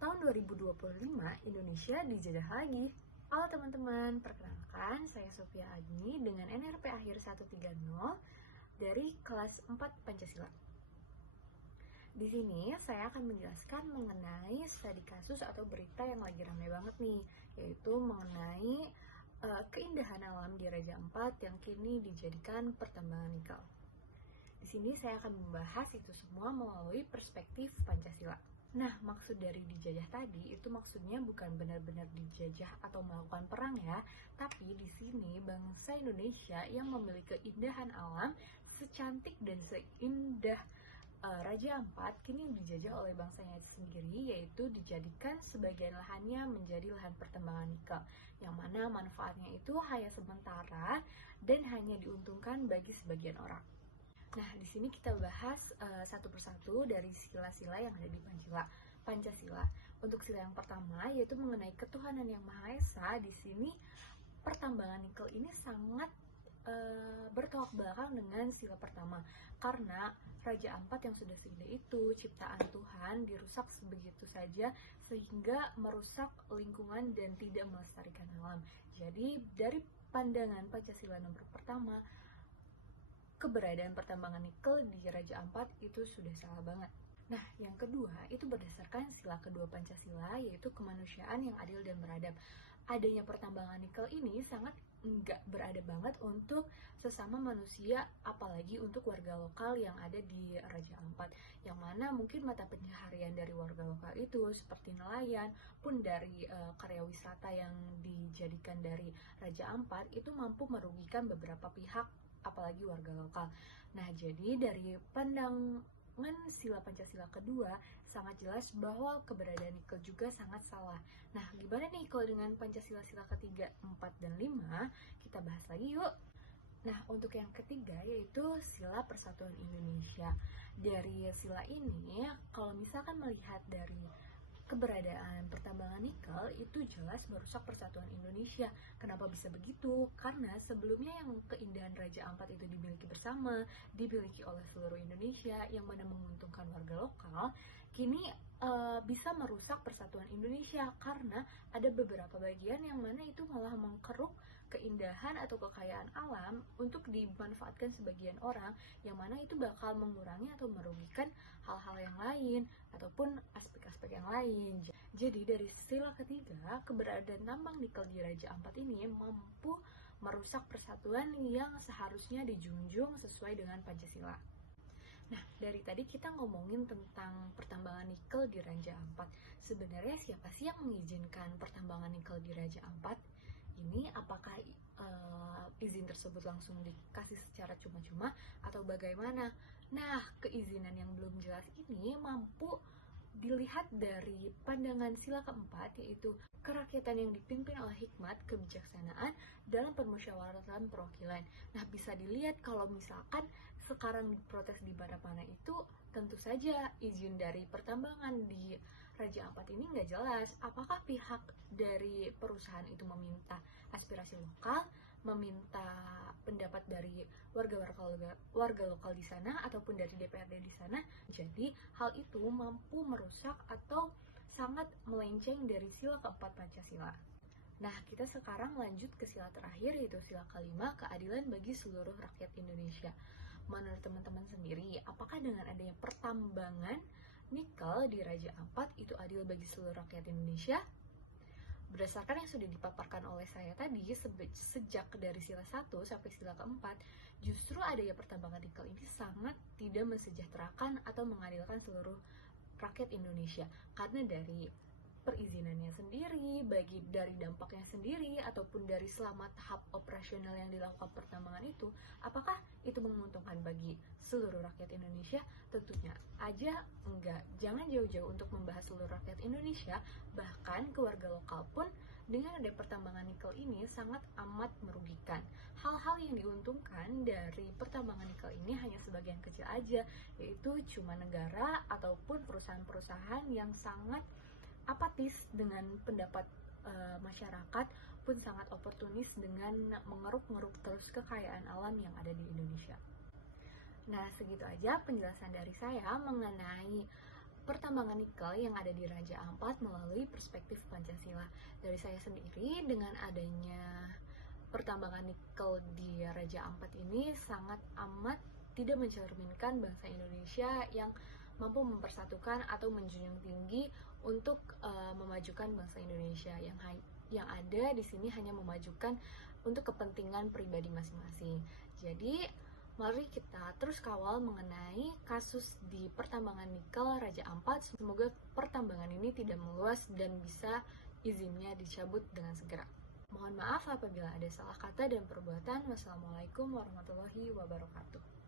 tahun 2025 Indonesia dijajah lagi. Halo teman-teman, perkenalkan saya Sofia Agni dengan NRP akhir 130 dari kelas 4 Pancasila. Di sini saya akan menjelaskan mengenai studi kasus atau berita yang lagi ramai banget nih, yaitu mengenai keindahan alam di Raja Ampat yang kini dijadikan pertambangan nikel. Di sini saya akan membahas itu semua melalui perspektif Pancasila. Nah, maksud dari dijajah tadi itu maksudnya bukan benar-benar dijajah atau melakukan perang ya, tapi di sini bangsa Indonesia yang memiliki keindahan alam secantik dan seindah Raja Ampat kini dijajah oleh bangsanya sendiri, yaitu dijadikan sebagian lahannya menjadi lahan pertambangan nikel, yang mana manfaatnya itu hanya sementara dan hanya diuntungkan bagi sebagian orang. Nah, di sini kita bahas satu persatu dari sila-sila yang ada di Pancasila. Untuk sila yang pertama yaitu mengenai ketuhanan yang Maha Esa. Di sini pertambangan nikel ini sangat bertolak belakang dengan sila pertama, karena Raja Ampat yang sudah segede itu ciptaan Tuhan dirusak sebegitu saja sehingga merusak lingkungan dan tidak melestarikan alam. Jadi dari pandangan Pancasila nomor pertama, keberadaan pertambangan nikel di Raja Ampat itu sudah salah banget. Nah, yang kedua itu berdasarkan sila kedua Pancasila, yaitu kemanusiaan yang adil dan beradab. Adanya pertambangan nikel ini sangat nggak beradab banget untuk sesama manusia, apalagi untuk warga lokal yang ada di Raja Ampat, yang mana mungkin mata pencaharian dari warga lokal itu seperti nelayan pun dari karya wisata yang dijadikan dari Raja Ampat itu mampu merugikan beberapa pihak, apalagi warga lokal. Nah, jadi dari pandangan sila Pancasila kedua, sangat jelas bahwa keberadaan nikel juga sangat salah. Nah, gimana nih kalau dengan Pancasila sila ketiga, 4, dan 5? Kita bahas lagi yuk. Nah, untuk yang ketiga yaitu sila persatuan Indonesia. Dari sila ini, kalau misalkan melihat dari keberadaan pertambangan nikel itu jelas merusak persatuan Indonesia. Kenapa bisa begitu? Karena sebelumnya yang keindahan Raja Ampat itu dimiliki bersama, dimiliki oleh seluruh Indonesia, yang mana menguntungkan warga lokal, kini bisa merusak persatuan Indonesia karena ada beberapa bagian yang mana itu malah mengkeruk keindahan atau kekayaan alam untuk dimanfaatkan sebagian orang, yang mana itu bakal mengurangi atau merugikan hal-hal yang lain ataupun aspek-aspek yang lain. Jadi dari sila ketiga, keberadaan tambang nikel di Raja Ampat ini mampu merusak persatuan yang seharusnya dijunjung sesuai dengan Pancasila. Nah, dari tadi kita ngomongin tentang pertambangan nikel di Raja Ampat. Sebenarnya siapa sih yang mengizinkan pertambangan nikel di Raja Ampat? Ini apakah izin tersebut langsung dikasih secara cuma-cuma atau bagaimana? Nah, keizinan yang belum jelas ini mampu dilihat dari pandangan sila keempat, yaitu kerakyatan yang dipimpin oleh hikmat kebijaksanaan dalam permusyawaratan perwakilan. Nah, bisa dilihat kalau misalkan sekarang protes di mana-mana itu tentu saja izin dari pertambangan di Raja Ampat ini nggak jelas. Apakah pihak dari perusahaan itu meminta aspirasi lokal, meminta pendapat dari warga lokal di sana ataupun dari DPRD di sana? Jadi hal itu mampu merusak atau sangat melenceng dari sila keempat Pancasila. Nah, kita sekarang lanjut ke sila terakhir, yaitu sila kelima, keadilan bagi seluruh rakyat Indonesia. Menurut teman-teman sendiri, apakah dengan adanya pertambangan nikel di Raja Ampat itu adil bagi seluruh rakyat Indonesia? Berdasarkan yang sudah dipaparkan oleh saya tadi, sejak dari sila 1 sampai sila keempat, justru adanya pertambangan nikel ini sangat tidak mensejahterakan atau mengadilkan seluruh rakyat Indonesia, karena dari perizinannya sendiri, bagi dari dampaknya sendiri, ataupun dari selama tahap operasional yang dilakukan pertambangan itu, apakah itu menguntungkan bagi seluruh rakyat Indonesia? Tentunya aja enggak. Jangan jauh-jauh untuk membahas seluruh rakyat Indonesia, bahkan ke warga lokal pun dengan ada pertambangan nikel ini sangat amat merugikan. Hal-hal yang diuntungkan dari pertambangan nikel ini hanya sebagian kecil aja, yaitu cuma negara ataupun perusahaan-perusahaan yang sangat apatis dengan pendapat masyarakat, pun sangat oportunis dengan mengeruk-ngeruk terus kekayaan alam yang ada di Indonesia. Nah, segitu aja penjelasan dari saya mengenai pertambangan nikel yang ada di Raja Ampat melalui perspektif Pancasila. Dari saya sendiri, dengan adanya pertambangan nikel di Raja Ampat ini sangat amat tidak mencerminkan bangsa Indonesia yang mampu mempersatukan atau menjunjung tinggi untuk memajukan bangsa Indonesia. Yang ada di sini hanya memajukan untuk kepentingan pribadi masing-masing. Jadi mari kita terus kawal mengenai kasus di pertambangan nikel Raja Ampat. Semoga pertambangan ini tidak meluas dan bisa izinnya dicabut dengan segera. Mohon maaf apabila ada salah kata dan perbuatan. Wassalamualaikum warahmatullahi wabarakatuh.